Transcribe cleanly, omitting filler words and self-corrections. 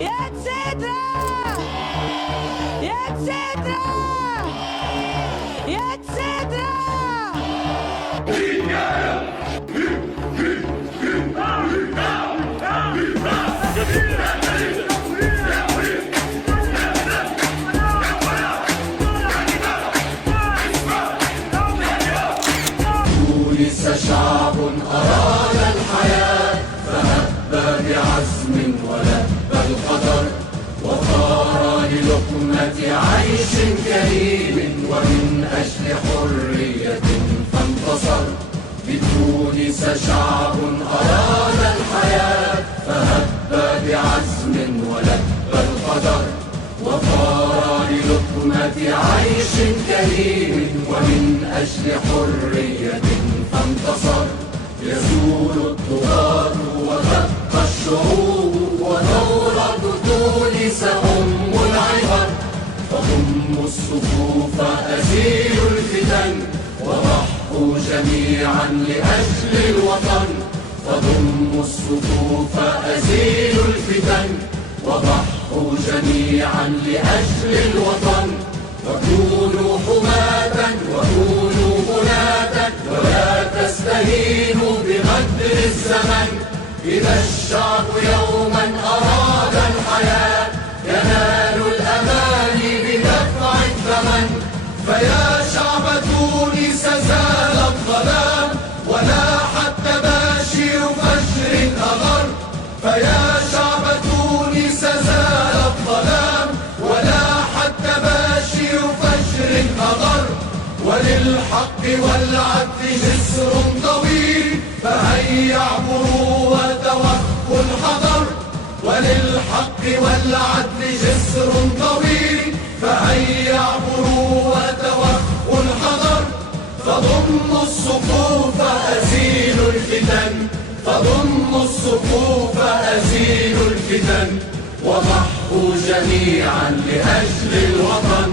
يا تسيدرا يا تسيدرا يا تسيدرا. تونس شعب أراد الحياة فهب بعزم ولبى القدر وصار للقمة عيش كريم ومن أجل حرية فانتصر. بتونس شعب أراد الحياة فهب بعزم ولبى القدر وصار للقمة عيش كريم ومن أجل حرية فانتصر. يزول الطغاة وتبقى الشعوب وثورة تونس العبر. فضموا الصفوف أزيلوا الفتن وضحوا جميعا لأجل الوطن. فضموا الصفوف أزيلوا الفتن وضحوا جميعا لأجل الوطن. وكونوا حماة وكونوا مناة ولا تستهينوا بغدر الزمن. إذا الشعب يوما أراد الحياة ينال الأمان بدفع الثمن. فيا شعب تونس زال الظلام ولاح التباشير فجر أغر. فيا شعب تونس زال الظلام ولاح التباشير فجر أغر. وللحق والعدل جسر طويل فهيا اعبروا وتوخوا الحذر. وللحق والعدل جسر طويل فهيا اعبروا وتوخوا الحذر. فضموا الصفوف أزيلوا الفتن فضموا الصفوف أزيلوا الفتن وضحوا جميعا لأجل الوطن.